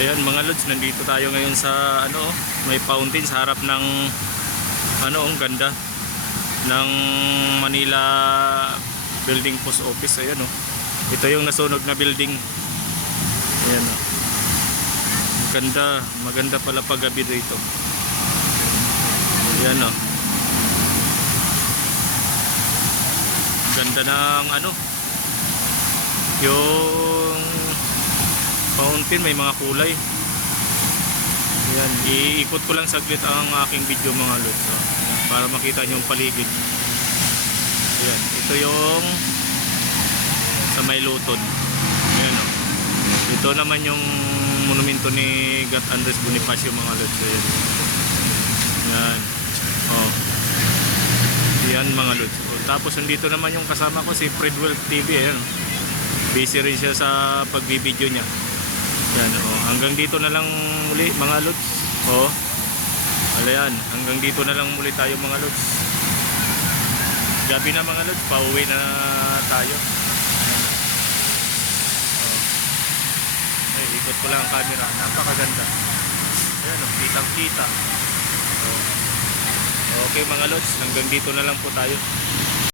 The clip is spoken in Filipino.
Ayan mga lods, nandito tayo ngayon sa may fountain sa harap ng ang ganda ng Manila Building Post Office. Ayan ito yung nasunog na building. Ayan ganda, maganda pala paggabi dito. Ayan ganda ng yung fountain, may mga kulay. Ayan, iikot ko lang saglit ang aking video mga lods para makita nyo yung paligid. Ayan, ito yung sa may Lutod. Ayan ito naman yung monumento ni Gat Andres Bonifacio mga lods. Ayan. Ayan. Ayan mga lods. Tapos nandito naman yung kasama ko, si Fredwell TV. Ayan. Busy rin siya sa pagbibideo niya. Yan, hanggang dito na lang muli mga lods. Ayan, hanggang dito na lang muli tayo mga lods. Gabi na mga lods, pauwi na tayo. Ay, ikot ko lang ang camera. Napakaganda. Ayan, kitang kita. Okay mga lods, hanggang dito na lang po tayo.